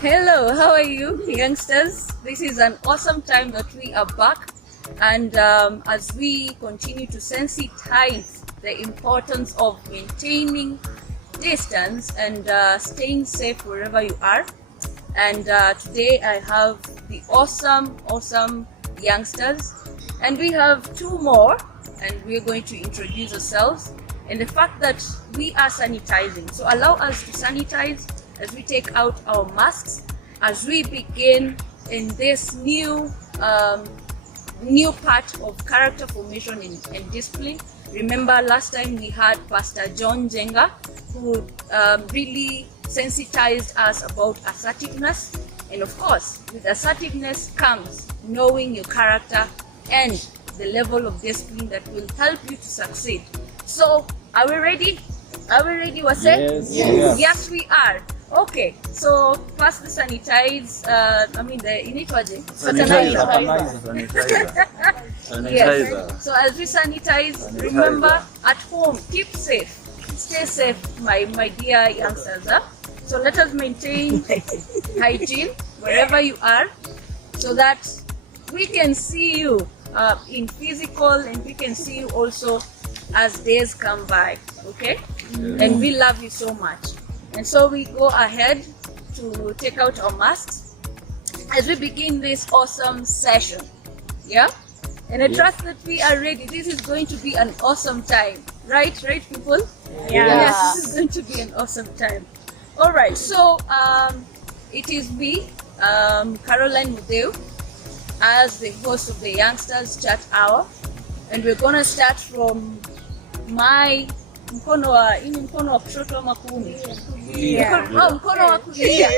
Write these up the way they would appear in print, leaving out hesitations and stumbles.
Hello, how are you, youngsters? This is an awesome time that we are back, and as we continue to sensitize the importance of maintaining distance and staying safe wherever you are. And today I have the awesome youngsters, and we have two more, and we're going to introduce ourselves and the fact that we are sanitizing. So allow us to sanitize as we take out our masks, as we begin in this new part of character formation and discipline. Remember last time we had Pastor John Jenga, who really sensitized us about assertiveness. And of course, with assertiveness comes knowing your character and the level of discipline that will help you to succeed. So, are we ready? Are we ready, Wase? Yes, we are. Okay, so first the sanitize, Sanitizer. Yes. So as we sanitize, remember at home, keep safe. Stay safe, my dear youngsters. So let us maintain hygiene wherever you are, so that we can see you in physical, and we can see you also as days come by. Okay? Yeah. And we love you so much. And so we go ahead to take out our masks as we begin this awesome session. Yeah? And I trust that we are ready. This is going to be an awesome time. Right, people? Yeah. Yes, this is going to be an awesome time. All right, so it is me, Caroline Mudeu, as the host of the Youngsters Chat Hour. And we're going to start from my mkono wa kushoto ama kuume? Mkono wa kulia.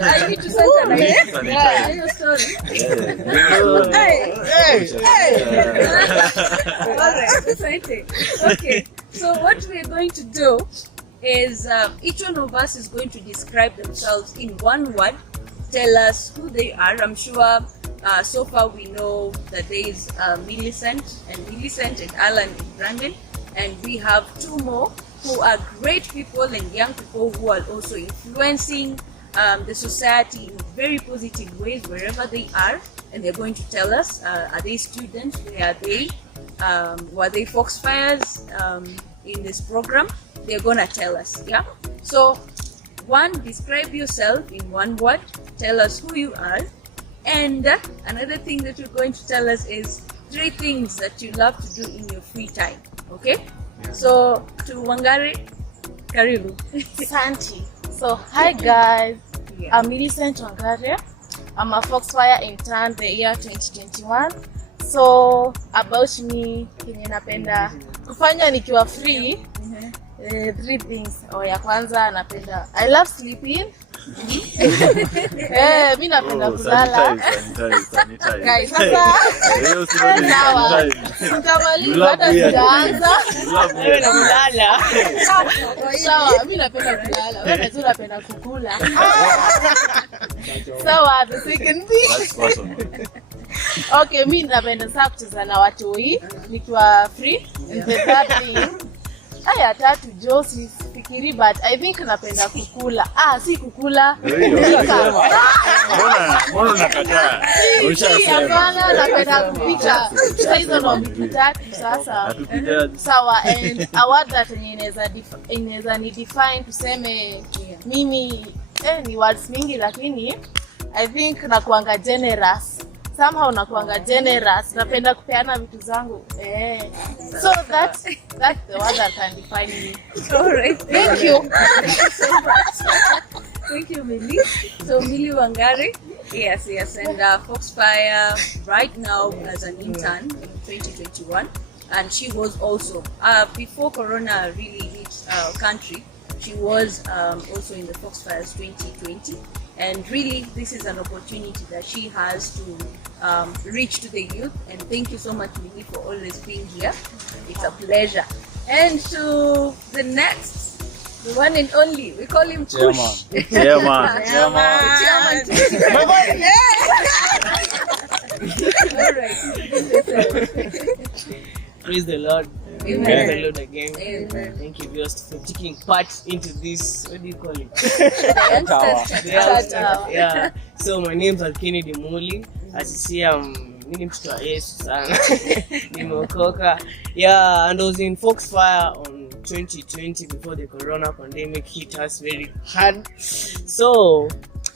I need to sanitize. Okay, so what we're going to do is each one of us is going to describe themselves in one word, tell us who they are. I'm sure so far we know that there is Millicent and Alan and Brandon, and we have two more who are great people and young people who are also influencing the society in very positive ways wherever they are, and they're going to tell us, are they students, where are they, were they Foxfires in this program? They're gonna tell us. Yeah, so one, describe yourself in one word, tell us who you are, and another thing that you're going to tell us is 3 things that you love to do in your free time. Okay? Yeah. So to Wangari, karibu. Santi. So hi guys, I'm Millicent Wangari. I'm a Foxfire intern the year 2021. So about me, kenye napenda kufanya nikiwa free, 3 things. Ya kwanza napenda, I love sleeping. Mimi napenda kulala. Guys, sasa nitamaliza hata sijaanza. Wewe unalala. Sawa, mimi napenda kulala. Wewe tu unapenda kukula. Sawa, the second thing. That's personal. Okay, mimi napenda sana kucheza na watoi nikiwa free. And the third thing, ya tatu Josie fikiri, but I think napenda kukula. Si kukula. Mbona unakataa? Hapana, napenda kupika. Sasa hizo ndo vitu tatu sasa. Sawa, and a word that inaweza ni define tuseme mimi ni words mingi, lakini I think nakuanga generous. Somehow nakuanga generous, napenda kupeana vitu zangu. So that's the word that can define me. All right. Thank you. Thank you, Millie. So Millie Wangari, yes, and Foxfire right now as an intern in 2021, and she was also before Corona really hit our country. She was also in the Foxfires 2020. And really, this is an opportunity that she has to reach to the youth. And thank you so much, Mimi, for always being here. It's a pleasure. And to the next, the one and only, we call him Kush. Chairman. All right. Praise the Lord. Amen. Praise the Lord again. Amen. Thank you viewers for taking part into this. What do you call it? Yeah. So my name is Alkini Dimuli. As you see, mimi mtoto wa Yesu sana. Nimeokoka. Yeah, and I was in Foxfire on 2020 before the corona pandemic hit us very hard. So,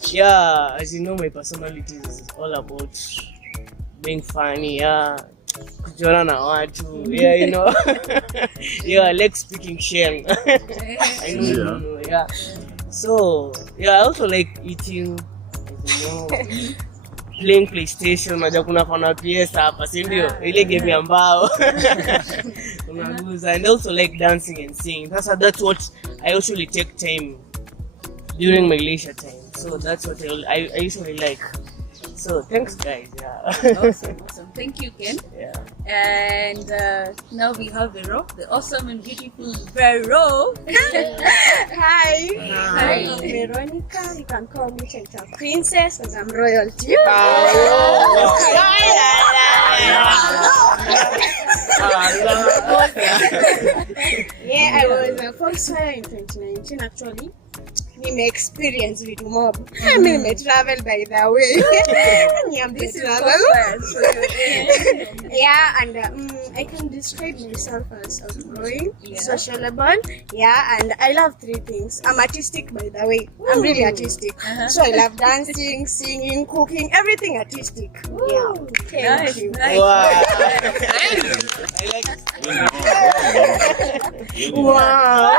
yeah, as you know, my personality is all about being funny, yeah. Kujiona na watu, yeah, you know. Yeah, I like speaking shame. I know, yeah. So, yeah, I also like eating, as you know. Playing PlayStation, unajua kuna PS hapa, si ndio? Ile game ya mbao. Unaguza. And also like dancing and singing. That's what I usually take time during my leisure time. So that's what I usually like. So thanks guys. Yeah. Awesome. Thank you, Ken. Yeah. And now we have Vero, the awesome and beautiful Vero. Hi. Hi. I'm Veronica. You can call me Cheta Princess as I'm royalty. Yeah, I was a Foxfire in 2019 actually. Nime experience with mob. I mean, me travel by the way. This is travel. Foxfire, Yeah, and I can describe myself as outgoing, sociable. Yeah, and I love three things. I'm artistic, by the way. I'm really artistic. So I love dancing, singing, cooking, everything artistic. Yeah. Nice, Thank you. nice. Wow. I like it. Wow.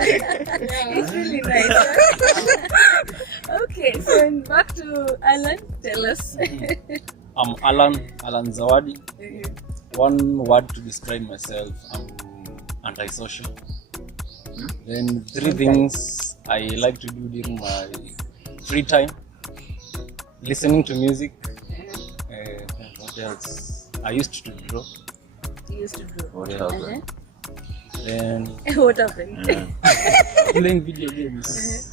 It's really nice. Okay, so back to Alan. Tell us. I'm Alan Zawadi. One word to describe myself, I'm antisocial. Then three things I like to do during my free time: listening to music. What else? I used to draw. You used to do. What else? Then What happened? playing video games.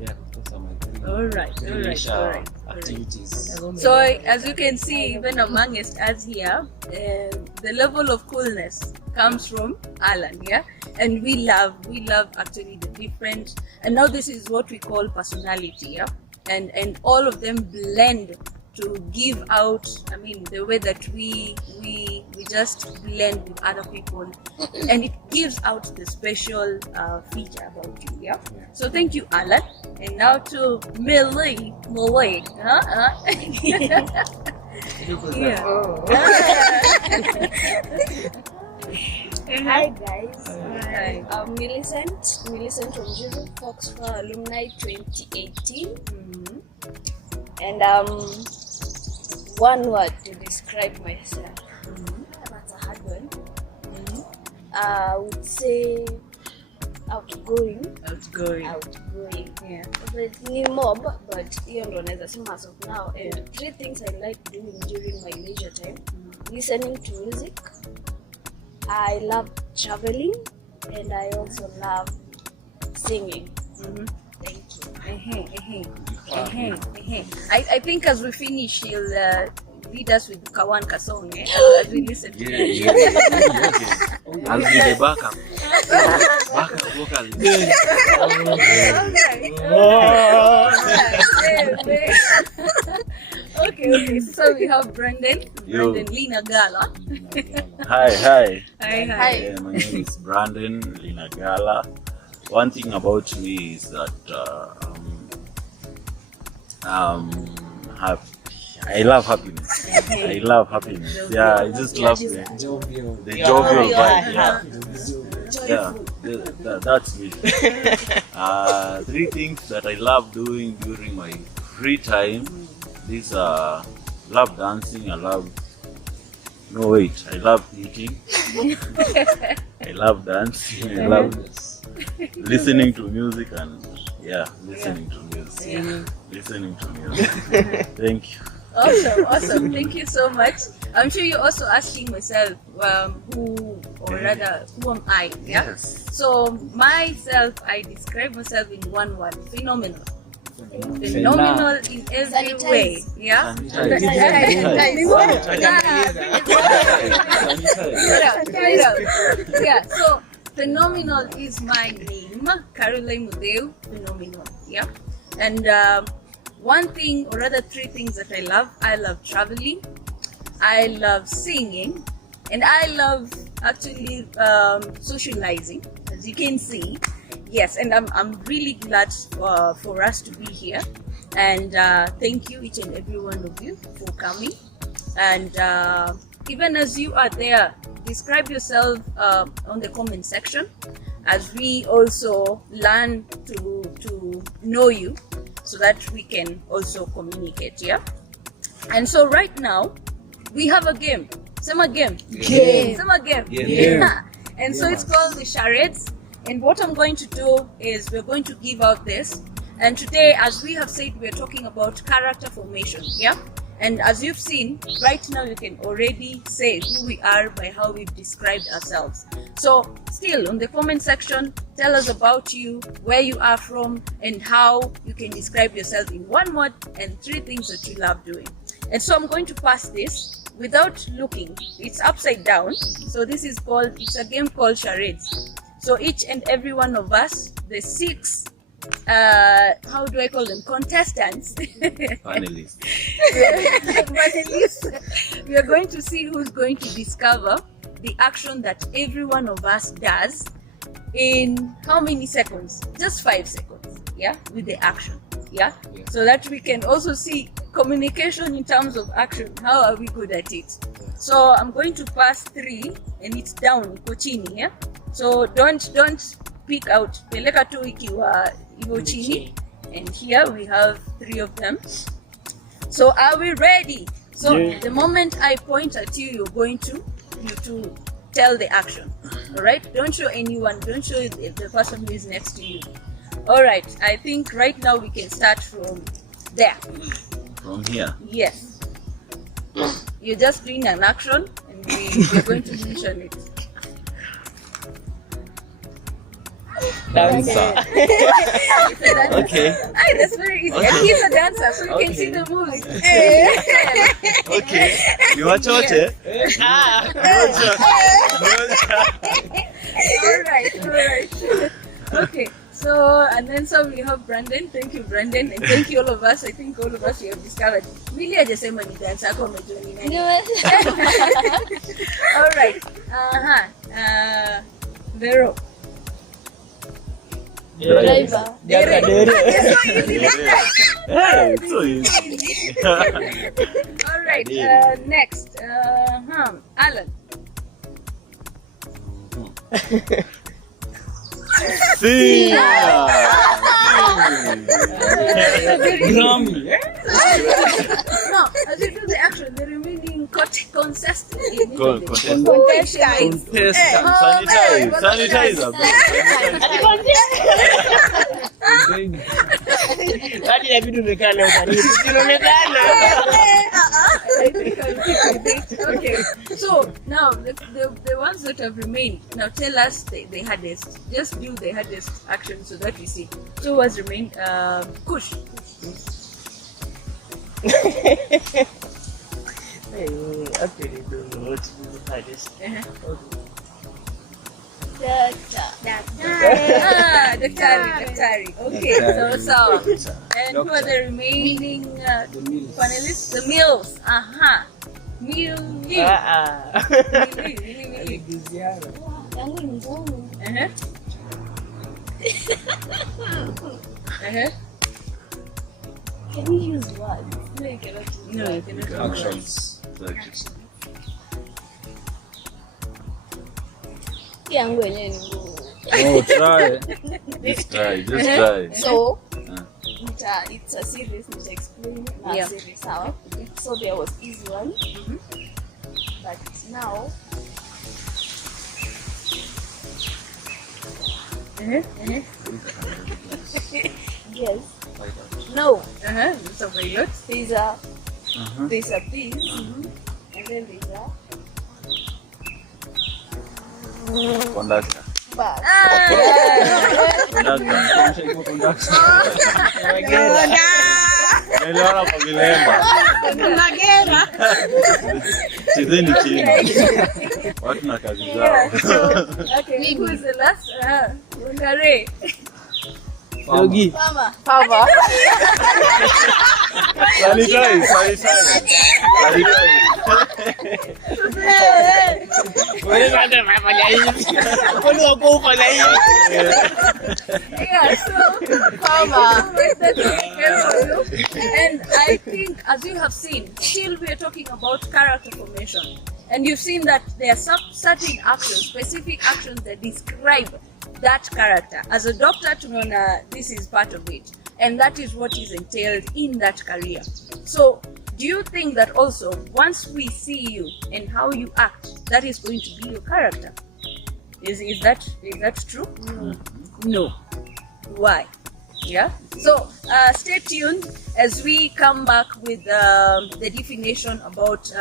Yeah, those are my three. All right. leisure activities. So as you can see, even amongst us here, the level of coolness comes from Alan, yeah, and we love actually the different, and now this is what we call personality, yeah, and all of them blend to give out, I mean, the way that we just blend with other people, and it gives out the special feature about you, yeah. So thank you, Alan. And now to Millie, huh? Yeah. Hi guys. Hi. I'm Millicent from Foxfire Alumni 2018. And one word to describe myself. That's a hard one. I would say outgoing. Yeah. But ni mob, but hiyo ndo naweza sema as of now. And three things I like doing during my leisure time: listening to music, I love traveling, and I also love singing. Thank you. I think as we finish, he'll lead us with Kawanka song, as we listen to it. Yeah. I'll be the backup. Backup vocal. Okay. So we have Brandon Yo. Linagala. Hi. Hi. Yeah, my name is Brandon Linagala. One thing about me is that I love happiness. Yeah, I just love the jovial vibe. Yeah, that's me. Three things that I love doing during my free time. These are love dancing. I love eating. I love dancing. I love listening to music and listening to music. Thank you. Awesome. Thank you so much. I'm sure you're also asking myself, who am I? Yeah. Yes. So myself, I describe myself in one word: phenomenal. Phenomenal in every way. Yeah. Yeah. So phenomenal is my name, Caroline Mudeu. Phenomenal. Yeah. And one thing, or rather three things that I love traveling, I love singing, and I love actually socializing, as you can see. Yes, and I'm really glad for us to be here, and thank you each and every one of you for coming. And even as you are there, describe yourself on the comment section, as we also learn to know you, so that we can also communicate. Yeah. And so right now we have a game. Summer game. Summer game. Yeah. And so it's called the charades. And what I'm going to do is we're going to give out this. And today, as we have said, we're talking about character formation. Yeah. And as you've seen, right now you can already say who we are by how we've described ourselves. So still, on the comment section, tell us about you, where you are from, and how you can describe yourself in one word and three things that you love doing. And so I'm going to pass this without looking. It's upside down. So it's a game called charades. So each and every one of us, the 6 how do I call them? Contestants. Panelists. Panelists. We are going to see who's going to discover the action that every one of us does in how many seconds? Just 5 seconds. Yeah, with the action. Yeah, so that we can also see communication in terms of action. How are we good at it? So I'm going to pass 3, and it's down. Iko chini. Yeah. So don't pick out. Peleka tu ikiwa iko chini. And here we have 3 of them. So are we ready? So the moment I point at you, you're going to tell the action. All right? Don't show anyone. Don't show the person who is next to you. All right. I think right now we can start from there. From here. Yes. You're just doing an action, and we're going to mention it. Dancer. Okay. Hey, that's very easy. And he's a dancer, so you can see the moves. Okay. You watch it? All right. Okay. So, and then we have Brandon. Thank you, Brandon, and thank you all of us. I think all of us we have discovered. Really, I just say money dance. I come join. All right. Vero. Driver. It's so easy. All right. Next. Alan. See. Grammy. No, as you do the action, the remaining contestants. Sanitizer. Hadi na vitu vekana utanionekana. Okay. So now the ones that have remained. Now tell us the hardest. Just do the hardest action so that we see. So what's remained? Kush. I actually don't know what to do the hardest. Daktari. Okay, so and who are the remaining panelists? The Mills. Mili. Yangu ni ngumu. Can you use words? No, you cannot use No, you cannot. Actions. yangu yenyewe ni ngumu. Oh, try. Just try. So, it's a series, nita explain na Yeah. series, sawa? So there was E01, but now, yes, no, It's a pilot. there's a this, and then there's a Conductor. bus. Conductor. Nagera. Niliona kwa vilemba. Chezeni chini. Watu na kazi zao. Okay, who is the last? Ungare. Dogi. Pava. Sanitize. Wewe ndio unafanya hivi. Kwani wako ufanya hivi? Yeah, so Pava. and I think, as you have seen, still we are talking about character formation, and you've seen that there are some certain actions, specific actions that describe that character. As a doctor, tumeona this is part of it, and that is what is entailed in that career. So, do you think that also once we see you and how you act, that is going to be your character? Is that true? No. Why? Yeah. So stay tuned as we come back with the definition about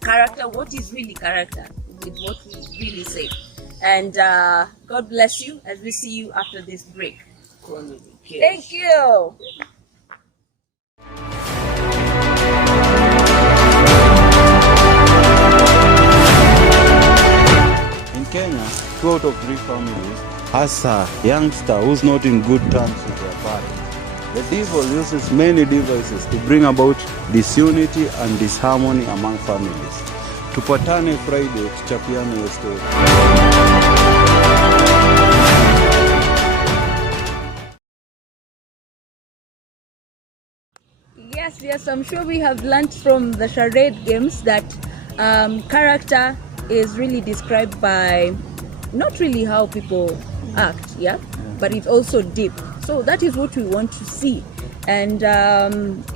character. What is really character? With what we really say. And God bless you as we see you after this break. Thank you. In Kenya, 2 out of 3 families has a youngster who's not in good terms with their parents. The devil uses many devices to bring about disunity and disharmony among families. Tupatane Friday, tuchapiane hiyo story. Yes, I'm sure we have learned from the charade games that character is really described by not really how people act, yeah, but it's also deep. So that is what we want to see. And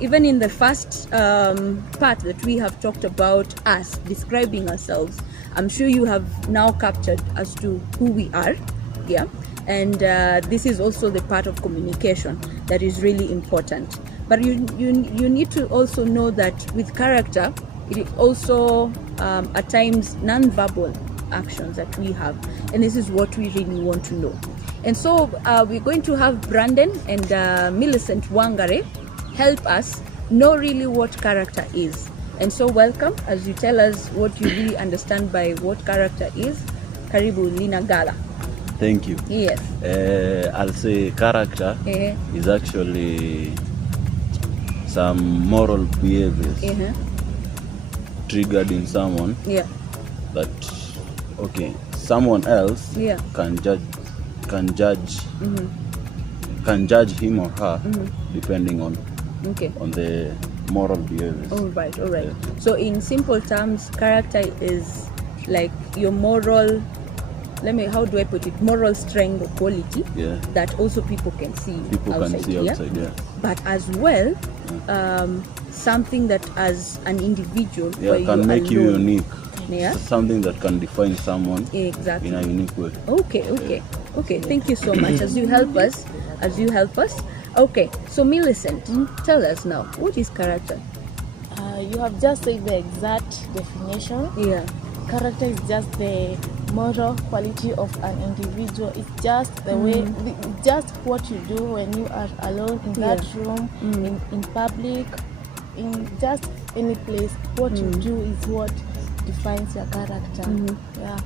even in the first part that we have talked about us describing ourselves, I'm sure you have now captured as to who we are, yeah. And this is also the part of communication that is really important. But you need to also know that with character, it is also at times non-verbal actions that we have, and this is what we really want to know. And so we're going to have Brandon and Millicent Wangare help us know really what character is. And so welcome as you tell us what you really understand by what character is. Karibu Lina Gala. Thank you. Yes. I'll say character is actually some moral behaviors triggered in someone that someone else can judge him or her depending on the moral behaviors. All right. So in simple terms, character is like your moral, how do I put it, moral strength or quality that also people can see outside. But as well, something that as an individual can make you unique. Yeah. Something that can define someone exactly in a unique way. Okay. Thank you so much as you help us. Okay, so Millicent, tell us now, what is character? You have just said the exact definition. Yeah. Character is just the moral quality of an individual. It's just the way, just what you do when you are alone in that room, in public, in just any place. What you do is what defines your character. Yeah.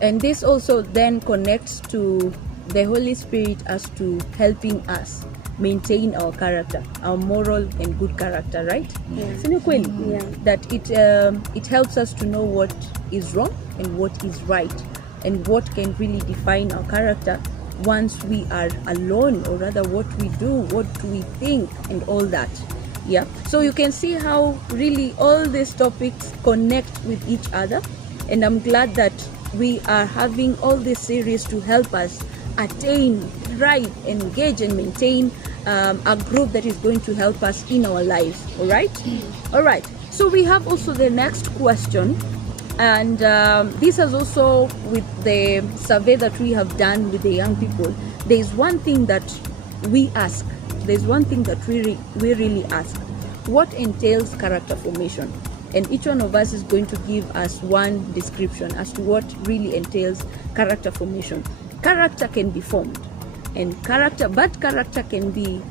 And this also then connects to the Holy Spirit as to helping us maintain our character, our moral and good character, right? Yes. That it helps us to know what is wrong and what is right, and what can really define our character once we are alone, or rather what we do, what we think, and all that. Yeah. So you can see how really all these topics connect with each other, and I'm glad that we are having all this series to help us attain, thrive, engage, and maintain a group that is going to help us in our lives. All right. So we have also the next question, and this is also with the survey that we have done with the young people. There is one thing that we ask. There's one thing that we really ask: what entails character formation? And each one of us is going to give us one description as to what really entails character formation. Character can be formed, and bad character can be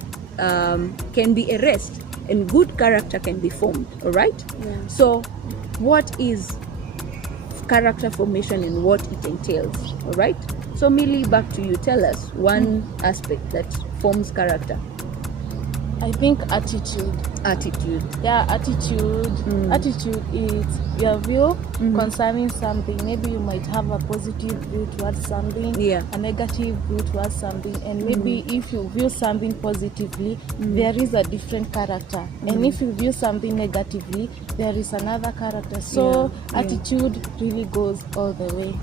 can be erased and good character can be formed. All right. Yeah. So what is character formation and what it entails? All right. So Millie, back to you. Tell us one aspect that forms character. I think attitude. Attitude. Yeah, attitude. Attitude is your view concerning something. Maybe you might have a positive view towards something, Yeah. a negative view towards something, and maybe if you view something positively, there is a different character, and if you view something negatively, there is another character. So Yeah. attitude really goes all the way.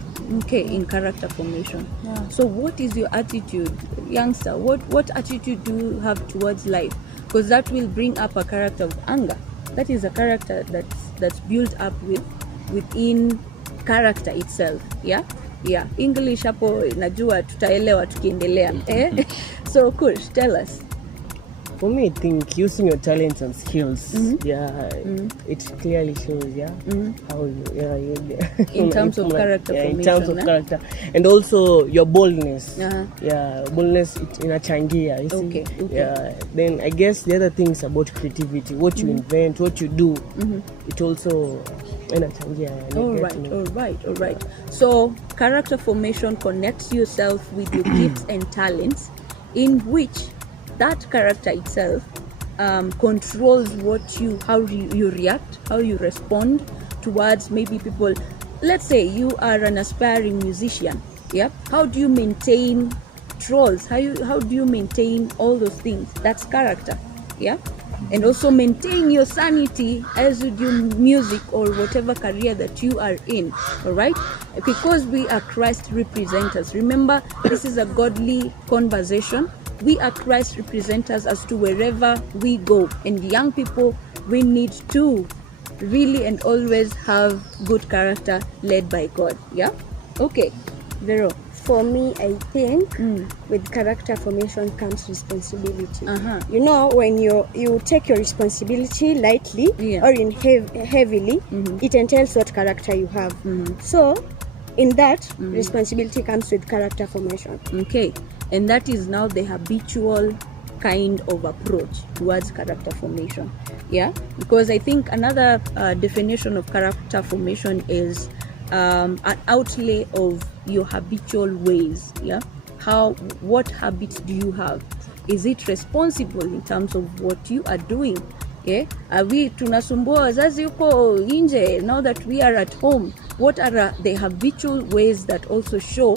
Okay, in character formation. Yeah. So what is your attitude, youngster? What attitude do you have towards life? Because that will bring up a character of anger. That is a character that's built up within character itself. Yeah. English hapo najua tutaelewa tukiendelea. So Kush, tell us. For me, I think using your talents and skills, it clearly shows, how you, In terms of character in formation, terms of character, and also your boldness. Boldness it inachangia. You see? Okay. Yeah. Then I guess the other thing is about creativity. What you invent, what you do, it also inachangia. All right. So character formation connects yourself with your gifts and talents, in which that character itself controls how you react, how you respond towards maybe people. Let's say you are an aspiring musician. Yeah. How do you maintain trolls? How do you maintain all those things? That's character. Yeah. And also maintain your sanity as you do music or whatever career that you are in. All right. Because we are Christ representatives. Remember, this is a godly conversation. We are Christ representatives as to wherever we go. And young people, we need to really and always have good character led by God. Yeah? Okay. Vero. For me, I think with character formation comes responsibility. Uh-huh. When you take your responsibility lightly or in heavily, it entails what character you have. So, in that, responsibility comes with character formation. Okay. And that is now the habitual kind of approach towards character formation. Yeah? Because I think another definition of character formation is an outlay of your habitual ways. Yeah. What habits do you have? Is it responsible in terms of what you are doing? Yeah. Are we tunasumbua wazazi huko nje now that we are at home? What are the habitual ways that also show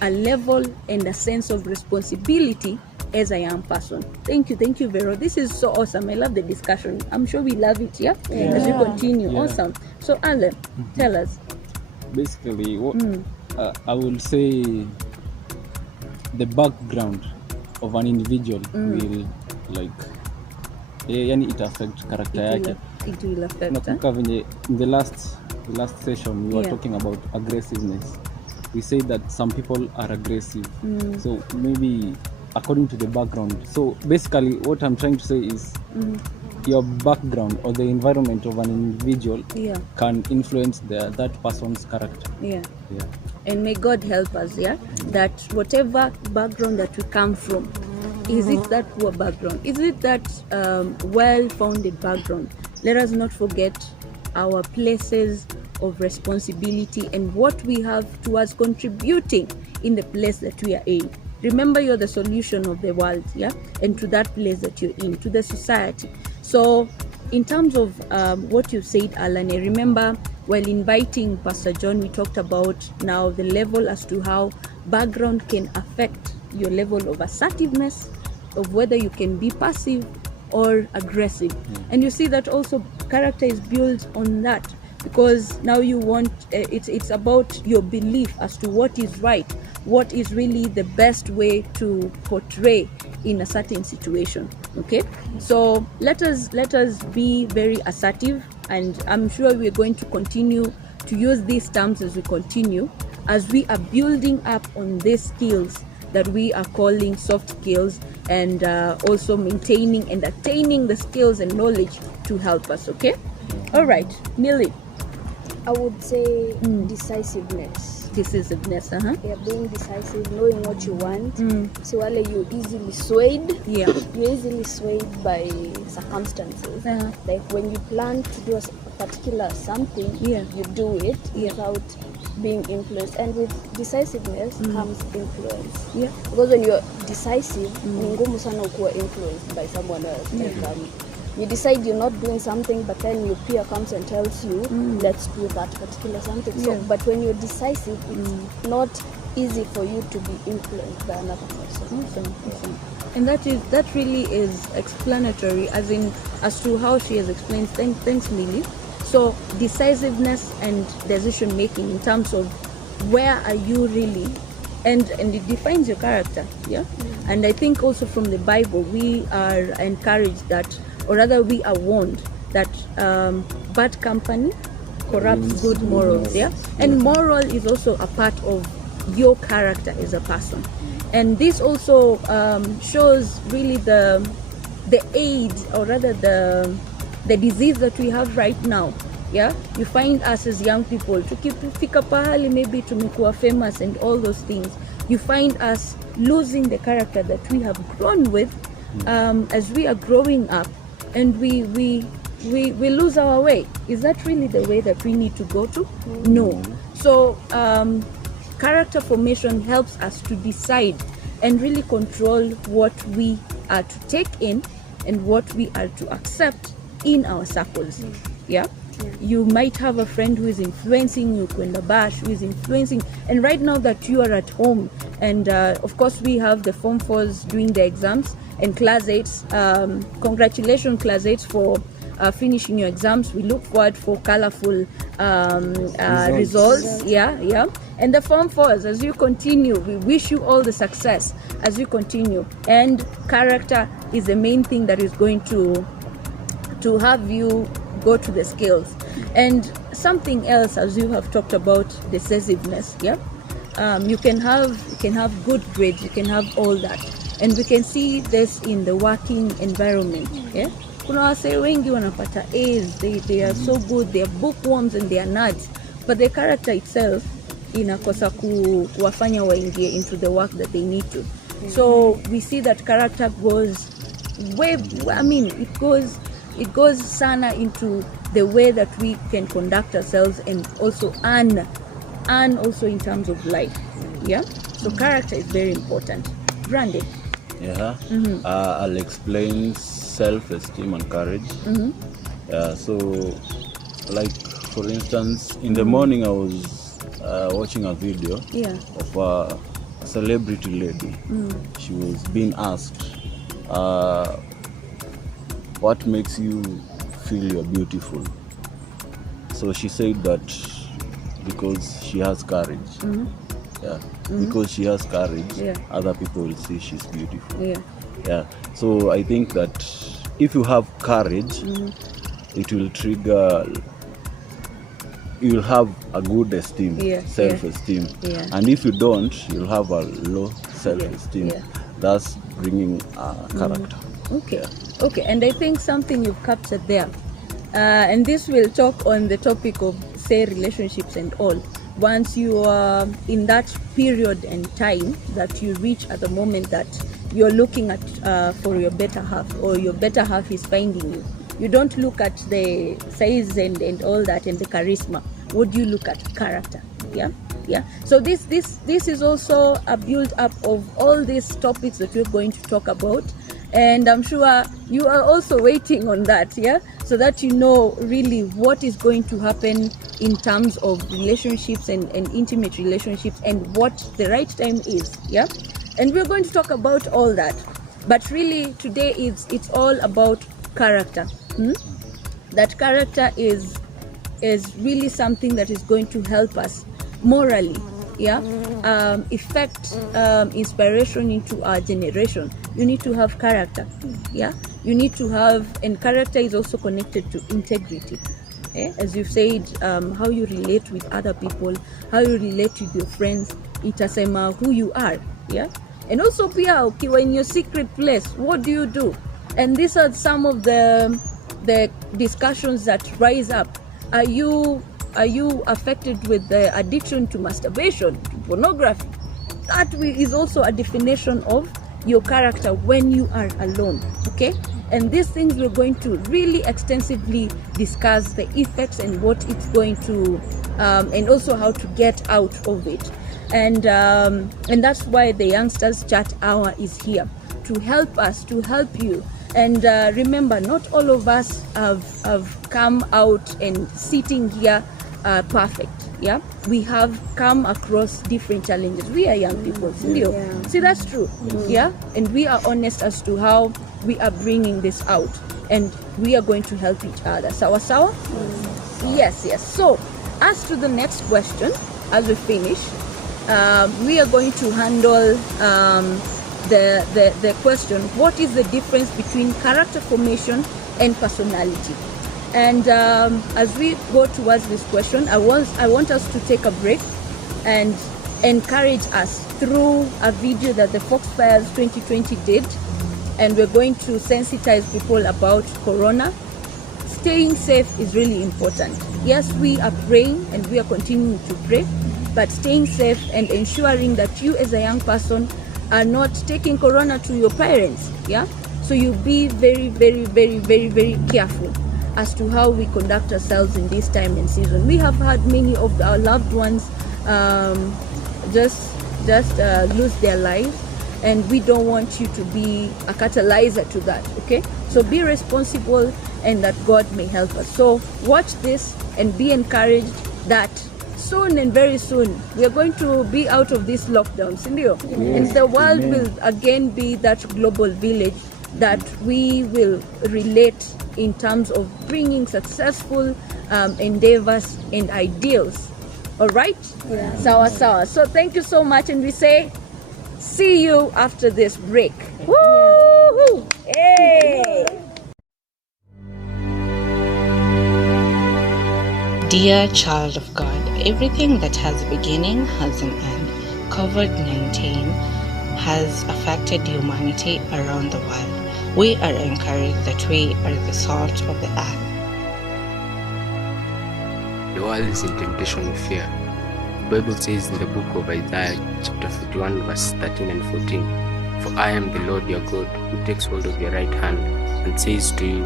a level and a sense of responsibility as a young person? Thank you, Vero. This is so awesome. I love the discussion. I'm sure we love it, as we continue. Yeah. Awesome. So Alan, tell us. Basically, what I will say, the background of an individual will it affect character yake. It will affect. Nakumbuka venye in the last session we were talking about aggressiveness. We say that some people are aggressive. So maybe according to the background. So basically what I'm trying to say is your background or the environment of an individual can influence that person's character. Yeah. And may God help us, that whatever background that we come from, is it that poor background? Is it that well-founded background? Let us not forget our places of responsibility and what we have towards contributing in the place that we are in. Remember, you're the solution of the world, and to that place that you're in, to the society. So in terms of what you said, Alan, I remember while inviting Pastor John, we talked about now the level as to how background can affect your level of assertiveness, of whether you can be passive or aggressive. And you see that also character is built on that, because now you want it's about your belief as to what is right, what is really the best way to portray in a certain situation. Okay, so let us be very assertive, and I'm sure we're going to continue to use these terms as we continue, as we are building up on these skills that we are calling soft skills, and also maintaining and attaining the skills and knowledge to help us. Okay, all right, Millie. I would say decisiveness. decisiveness. Yeah, being decisive, knowing what you want. So while you easily swayed, Yeah. you're easily swayed by circumstances. Like when you plan to do a particular something, Yeah. you do it without being influenced. And with decisiveness comes influence. Yeah. Because when you're decisive, ni ngumu sana ukuwa influenced by someone else. Like, you decide you're not doing something, but then your peer comes and tells you, let's do that particular something. So, but when you're decisive, it's not easy for you to be influenced by another person. Awesome. And that really is explanatory as to how she has explained. Thanks, Lily. So decisiveness and decision making in terms of where are you really, and it defines your character. Yeah. And I think also from the Bible we are encouraged that, or rather we are warned that bad company corrupts good morals. Yeah. And moral is also a part of your character as a person. And this also shows really the AIDS, or rather the disease that we have right now. Yeah, you find us as young people tukifika pahali maybe tumekuwa famous and all those things, you find us losing the character that we have grown with as we are growing up, and we lose our way. Is that really the way that we need to go to? No. So character formation helps us to decide and really control what we are to take in and what we are to accept in our circles. Yeah. You might have a friend who is influencing you, kwenda bash, who is influencing, and right now that you are at home, and of course we have the Form 4s doing the exams, and Class 8s, congratulations Class 8s for finishing your exams. We look forward for colorful results. Yeah. And the Form 4s, as you continue, we wish you all the success as you continue, and character is the main thing that is going to have you go to the skills. And something else, as you have talked about decisiveness, you can have good grades, you can have all that, and we can see this in the working environment. Kuna wase wengi wanapata A's, they are so good, they are bookworms and they are nerds, but the character itself inakosa kuwafanya waingie into the work that they need to. So we see that character goes way, it goes sana into the way that we can conduct ourselves and also earn also in terms of life. Yeah. So character is very important. Brandon. Yeah. I'll explain self-esteem and courage. So, like for instance, in the morning I was watching a video of a celebrity lady. She was being asked, what makes you feel you're beautiful? So she said that because she has courage. Because she has courage, other people will see she's beautiful. So I think that if you have courage, it will trigger, you will have a good esteem, self-esteem. And if you don't, you'll have a low self-esteem. That's bringing character. Okay, and I think something you've captured there, and this will talk on the topic of, say, relationships and all. Once you are in that period and time that you reach at the moment that you're looking at for your better half, or your better half is finding you, you don't look at the size and all that and the charisma. What do you look at? Character. Yeah. So this is also a build up of all these topics that we're going to talk about. And I'm sure you are also waiting on that, so that you know really what is going to happen in terms of relationships and intimate relationships, and what the right time is, and we're going to talk about all that. But really today it's all about character. That character is really something that is going to help us morally, effect inspiration into our generation. You need to have character. You need to have, and character is also connected to integrity. As you've said, how you relate with other people, how you relate with your friends, itasema who you are. And also pia ukiwa in your secret place, what do you do? And these are some of the discussions that rise up. Are you you affected with the addiction to masturbation, to pornography? That is also a definition of your character when you are alone. Okay, and these things we're going to really extensively discuss the effects and what it's going to and also how to get out of it. And that's why the Youngsters Chat Hour is here to help us, to help you. And remember, not all of us have come out and sitting here perfect. Yeah, we have come across different challenges. We are young people, see, that's true. Yeah, and we are honest as to how we are bringing this out, and we are going to help each other. Sawa sawa? Yes. So, as to the next question, as we finish, we are going to handle the question: what is the difference between character formation and personality? And as we go towards this question, I want us to take a break and encourage us through a video that the Foxfires 2020 did, and we're going to sensitize people about Corona. Staying safe is really important. Yes, we are praying and we are continuing to pray, but staying safe and ensuring that you as a young person are not taking Corona to your parents. Yeah, so you be very, very, very, very, very careful as to how we conduct ourselves in this time and season. We have had many of our loved ones just lose their lives, and we don't want you to be a catalyzer to that. Okay, so be responsible, and that God may help us. So watch this and be encouraged that soon and very soon we are going to be out of this lockdown, and the world will again be that global village that we will relate in terms of bringing successful endeavors and ideals. All right? Yeah. Sawa. So thank you so much, and we say see you after this break. Woo! Hey! Dear child of God, everything that has a beginning has an end. COVID-19 has affected humanity around the world. We are encouraged that we are the salt of the earth. The world is in temptation of fear. The Bible says in the book of Isaiah chapter 51 verse 13 and 14, "For I am the Lord your God, who takes hold of your right hand and says to you,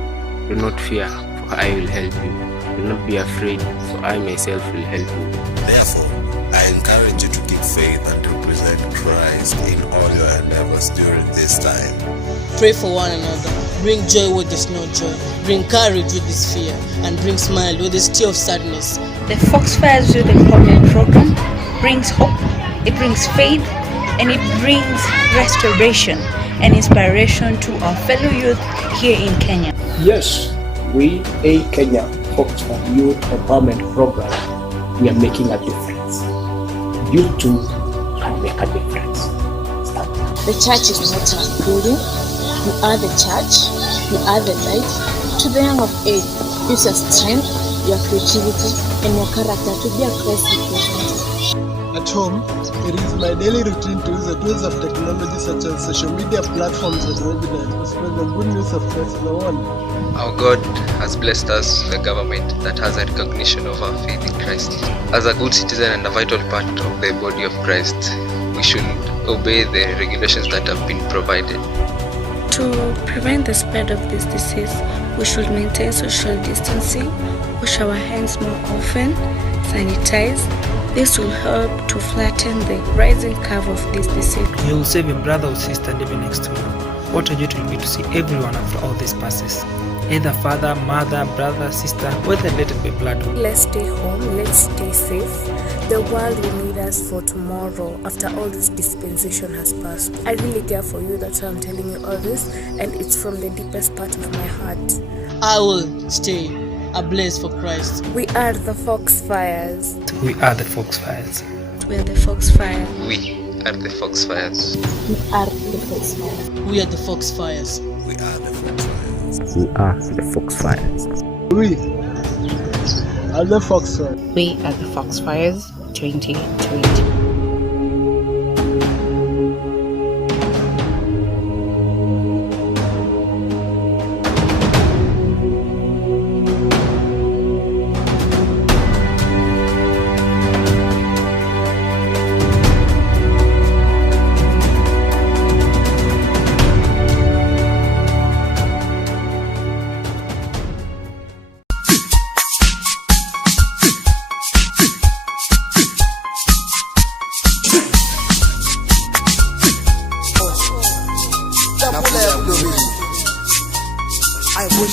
do not fear, for I will help you. Do not be afraid, for I myself will help you." Therefore, I encourage you to keep faith and represent Christ in all your endeavors during this time. Pray for one another. Bring joy where there's no joy. Bring courage with this fear. And bring smile with this tear of sadness. The Foxfires Youth Empowerment Program brings hope, it brings faith, and it brings restoration and inspiration to our fellow youth here in Kenya. Yes, we, a Kenya Foxfire Youth Empowerment Program, we are making a difference. You too can make a difference. The church is not a building. You are the church. You are the light. To the young of age, use your strength, your creativity, and your character to be a Christ representative. At home, it is my daily routine to use the tools of technology such as social media platforms and webinars to spread the good news of Christ to the world. Our God has blessed us with a government that has a recognition of our faith in Christ. As a good citizen and a vital part of the body of Christ, we should obey the regulations that have been provided. To prevent the spread of this disease, we should maintain social distancing, wash our hands more often, sanitize. This will help to flatten the rising curve of this disease. You will save your brother or sister living next to you. What a joy it will be to see everyone after all this passes. Either father, mother, brother, sister, whether related by blood. Let's stay home, let's stay safe. The world will need us for tomorrow after all this dispensation has passed. I really care for you, that's why I'm telling you all this, and it's from the deepest part of my heart. I will stay ablaze for Christ. We are the Foxfires. We are the Foxfires. We are the Foxfires. We are the Foxfires. We are the Foxfires. We are the Foxfires. We are the Foxfires. We are the Foxfires. We are the Foxfires. We are the Foxfires 2020.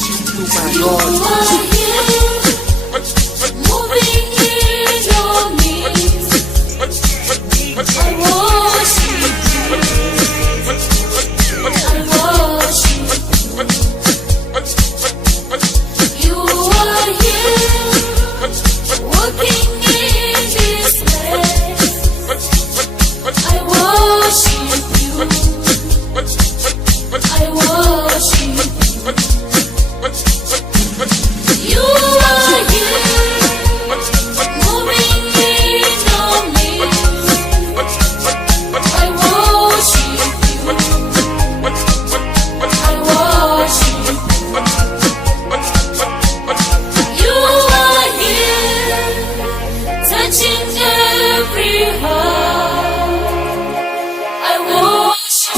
worship you, my You God. are here, moving in your midst. I worship you. I worship you. You are here, walking in this place. I worship you. I worship you. You are here, moving in your midst. I worship you. I worship you. You are here, touching every heart. I worship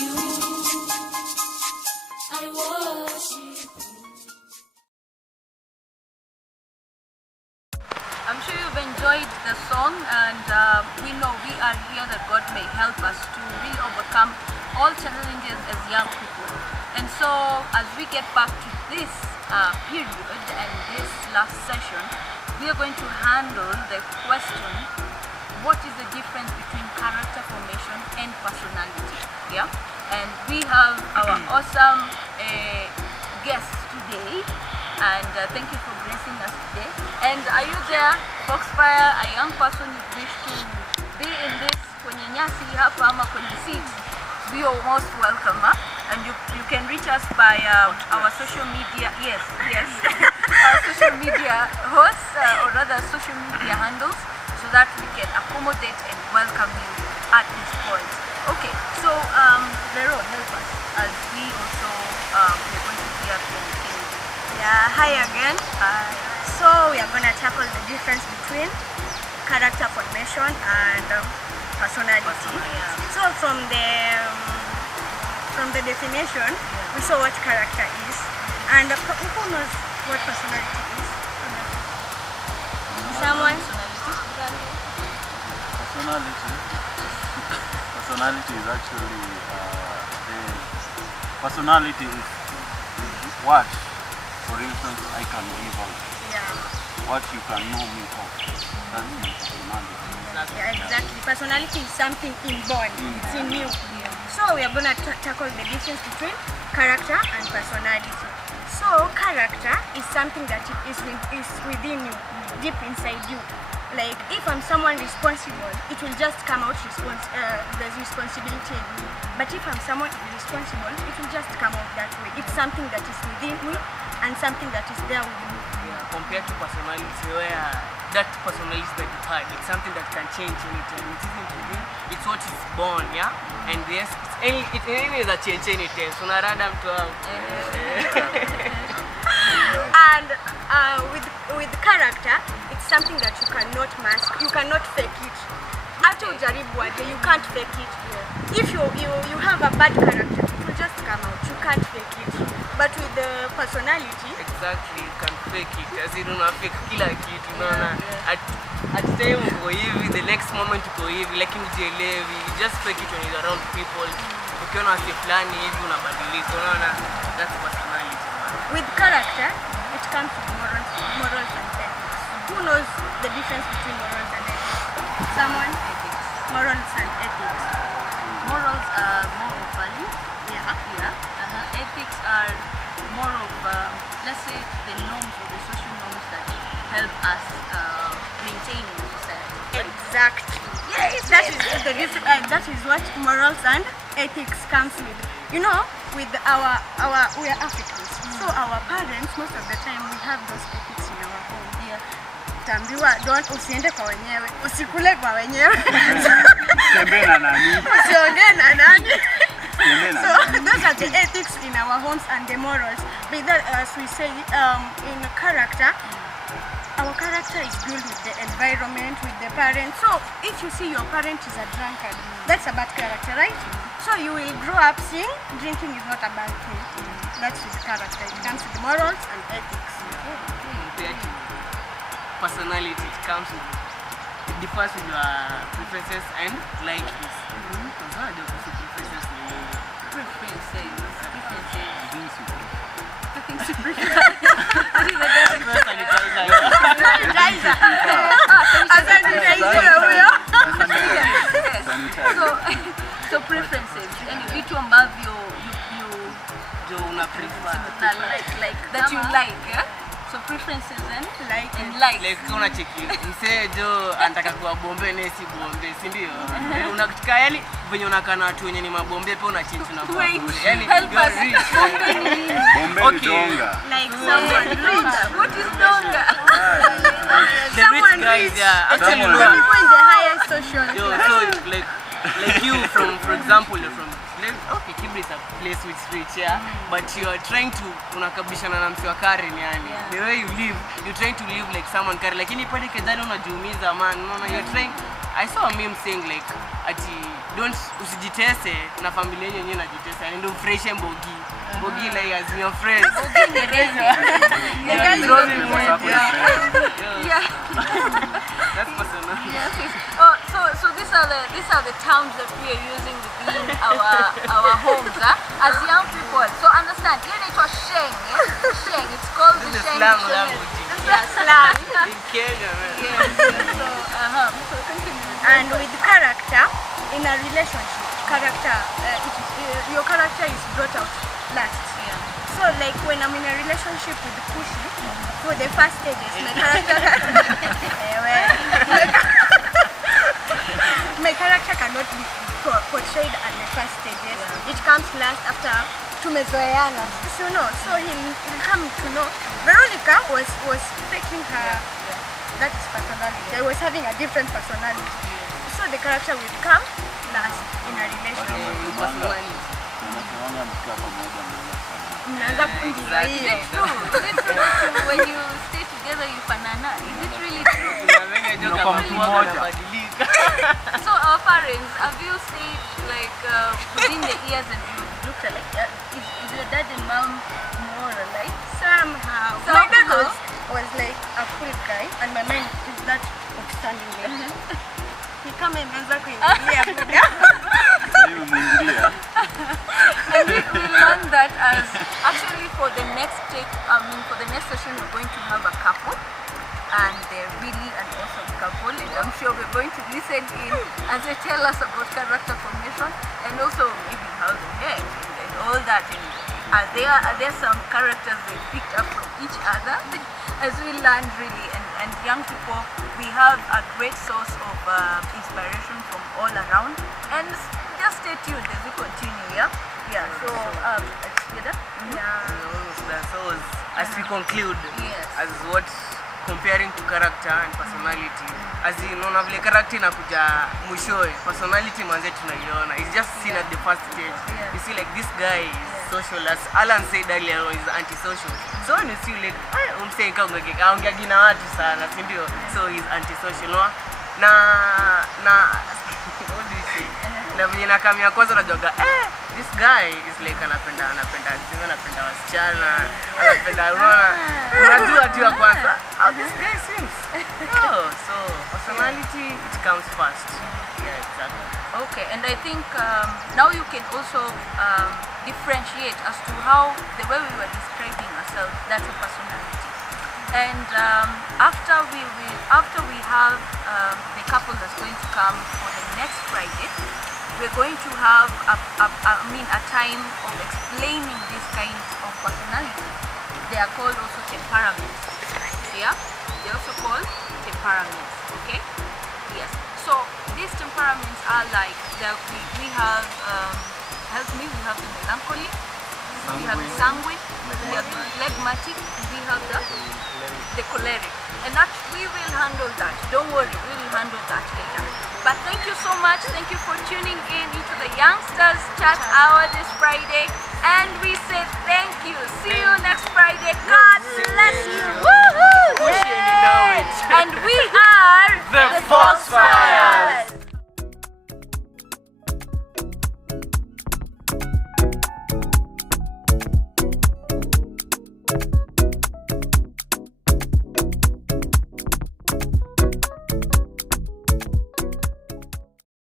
you. I worship you. I'm sure you've enjoyed the song, and we know we are here that God may help us to really overcome all challenges as young people. And so as we get back to this period and this last session, we are going to handle the question, what is the difference between character formation and personality? Yeah, and we have our awesome guest today, and thank you for gracing us today. And are you there, Foxfire, a young person you wish to be in this kwenye nyasi hapa ama kwenye seat? We are most welcome, huh? And you can reach us by our social media, yes, our social media hosts, or rather social media handles, so that we can accommodate and welcome you at this point. Okay, so Vero, help us as we also we're going to hear from Kennedy. Yeah, hi again. So we are going to tackle the difference between character formation and personality. So from the definition, we saw what character is, and who knows what personality is? Someone? Personality is actually personality is what, for instance, I can give out. What you can know me of. That's my personality. Yeah, exactly. Personality is something inborn. It's in you. So we are going to tackle the difference between character and personality. So character is something that is within you, deep inside you. Like if I'm someone responsible, it will just come out there's responsibility in me. But if I'm someone irresponsible, it will just come out that way. It's something that is within me, and something that is there with you. Yeah, compared to personality where that personality that you had, it's something that can change anytime. It isn't within, it's what is born, yeah? And yes, it is a change anytime. So na random to And with character, it's something that you cannot mask, you cannot fake it. After ujaribu aje, you can't fake it. If you have a bad character, it will just come out. You can't fake it. But with the personality, exactly, you can fake it. As you don't fake kila kitu, unaona. At time uko hivi, the next moment uko hivi, lakini hujielewi. You just fake it when you're around people. Ukiona wasi fulani hivi unabadilika, unaona. That's personality. With character, it comes with morals and ethics. Who knows the difference between morals and ethics? Someone? Ethics. Morals and ethics. Morals are more of value. Ethics are more of, let's say, the norms or the social norms that help us maintain in society. Exactly. Yes, that is what morals and ethics comes with. You know, with we are Africans, so our parents most of the time we have those ethics in our home. Yeah. Tambiwa, don't usiende kwa wenyewe, usikule kwa wenyewe. Usiongee na nani. So those are the ethics in our homes and the morals. But that, as we say, in character, our character is built with the environment, with the parents. So if you see your parent is a drunkard, that's a bad character, right? So you will grow up seeing drinking is not a bad thing. That's with character. It comes with morals and ethics. Personality, it comes with, it differs with your preferences and likes. So preferences, yani vitu ambavyo you una prefer, that you like, yeah? So preferences and like. Like una cheki. Mse jo anataka kuwa bombe na si bombe, si ndio? Unakutika yani venye unakaa na watu wenye ni mabombe pia una change na bombe. Yani bombe ni donga. Like someone rich. What is donga? The rich guys, yeah. Actually, people in the highest social class. So like you for example, you're from okay, Kibri is a place which is rich, yeah, but you are trying to unakabishana na msi wa Karen, yani the way you live, you're trying to live like someone Karen, lakini pale kedani unajiumiza man, unaona, you're trying. I saw a meme saying like ati don't usijitese na familia yenyewe inajitesa, yani ndio fresh mbogi like as your friends. That's personal. So these are the terms that we are using within our homes, as young people. So understand, here it was sheng. Sheng. It's called the sheng. Slang language. Yeah, slang. In Kenya, man. Yes. So continue. And with character, in a relationship, your character is brought out last. Yeah. So like when I'm in a relationship with Kushi, for the first stages, my character cannot be portrayed at the first stages. It comes last after tumezoeana. So no, so he'll come to know. Veronica was faking her. That is personality. I was having a different personality. So the character will come last in a relationship. Mnaanza kuingiza hiyo. Is it true? When you stay together you fanana. Is it really true? So our parents, have you stayed like within the years and you looked at like that? Is your dad and mom more alike? Somehow. My dad was like a cool guy and my mind is that outstanding way. He come and answer kuingilia. And we learned that as actually for the next session we're going to have a couple, and they're really an awesome couple, and I'm sure we're going to listen in as they tell us about character formation and also maybe how they act and all that. And are there some characters they picked up from each other as we learn really, and young people, we have a great source of inspiration from all around, and just stay tuned as we continue. Yeah, so together. Yeah. So as we conclude, as what comparing to character and personality, as in unaona vile character inakuja mwishowe, personality manze tunaiona. It's just seen at the first stage. You see like this guy is social, as Alan said earlier, is antisocial. So when you see like umsee kaongea gina watu sana, si ndio? So he's antisocial, no? Na what do you say? Na vile nakamia kwanza najoga this guy is like anapenda wasichana, anapenda unajua tu ya kwanza how this guy seems. So personality, it comes first. Yeah, exactly. Okay, and I think now you can also differentiate as to how the way we were describing ourselves, that's a personality. And after we have the couple that's going to come for the next Friday, we're going to have a time of explaining these kinds of personality. They are called also temperaments. Yeah, they're also called temperaments. Okay. Yes. So these temperaments are like that. We have help me. We have the melancholy. We have the sanguine. We have the phlegmatic. We have the choleric. And that we will handle that. Don't worry, we will handle that later. But thank you so much. Thank you for tuning in into the Youngsters Chat Hour this Friday. And we say thank you. See you next Friday. God bless you. Woo!